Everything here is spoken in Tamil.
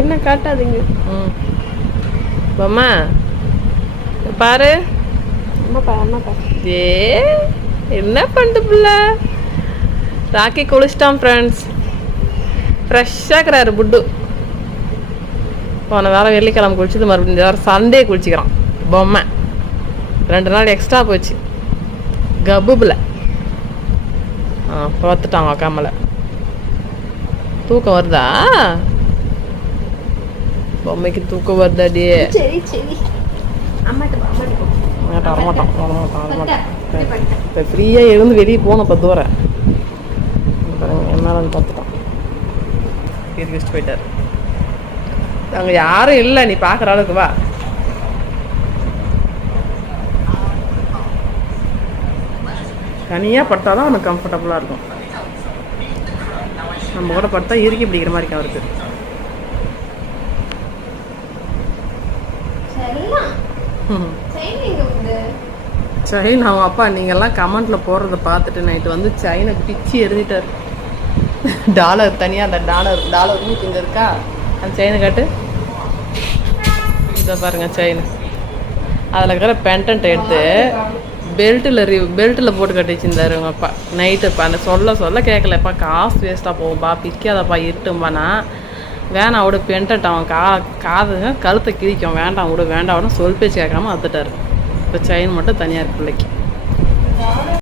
என்ன காட்டாதீங்க. பொம்மா பாரு. ஏ என்ன பண்ணுது புள்ள? ராக்கி குளிச்சிட்டான் ஃப்ரெண்ட்ஸ். ஃப்ரெஷ்ஷாக இருக்கிறாரு புட்டு. போன வாரம் வெள்ளிக்கிழமை குளிச்சது, மறுபடியும் இந்த வாரம் சண்டே குளிச்சிக்கிறான் பொம்மை. 2 நாள் எக்ஸ்ட்ரா போச்சு. கபுபில் பார்த்துட்டான் உக்காமல. தூக்கம் வருதா? பொம்மைக்கு தூக்கம் வருதாடி? வரமாட்டான். இப்போ ஃப்ரீயாக எழுந்து வெளியே போனோம். 10 வரை என்னால பார்த்துட்டான். வச்சுட்டு போயிட்டார். அங்கே யாரும் இல்லை, நீ பார்க்குற அளவுக்கு வா. தனியாக படுத்தாதான் அவனுக்கு கம்ஃபர்டபுளாக இருக்கும். நம்ம கூட படுத்தா இறுக்கி பிடிக்கிற மாதிரி இருக்கும் அவருக்கு. செயின் அவன் அப்பா நீங்கள்லாம் கமெண்ட்டில் போடுறத பார்த்துட்டு நைட்டு வந்து செயினை பிச்சு எறிஞ்சிட்டார். டாலர் தனியாக அந்த டாலர் ரூட் இங்கே இருக்கா, அந்த செயினை காட்டு. இதை பாருங்க செயின். அதில் இருக்கிற பெண்டன்ட் எடுத்து பெல்ட்டில் போட்டு கட்டி வச்சுருந்தாரு உங்கள் அப்பா. நைட்டு இப்போ அந்த சொல்ல கேட்கலப்பா, காசு வேஸ்ட்டாக போகும்பா, பிக்காதப்பா, இருட்டும்பானா. வேணாம் விட பெண்டன்ட் அவன் காதுங்க கழுத்தை கிழிக்கும், வேண்டாம் விட வேண்டாம் சொல் பேச்சு கேட்காம அத்துட்டார். இப்போ செயின் மட்டும் தனியாக இருக்கு பிள்ளைக்கு.